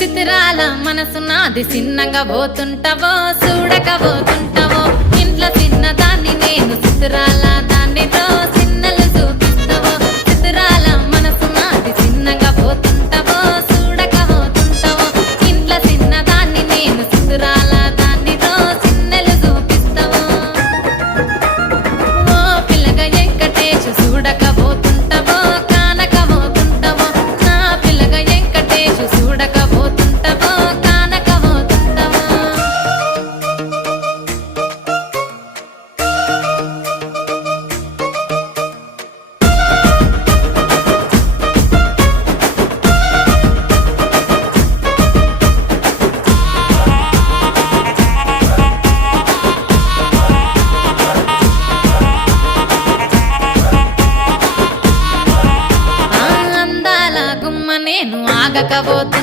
చిత్రాల మనసు నాది చిన్నగా పోతుంటావో చూడక పోతుంటావో ఇంట్లో చిన్నదాన్ని నేను చిత్రాల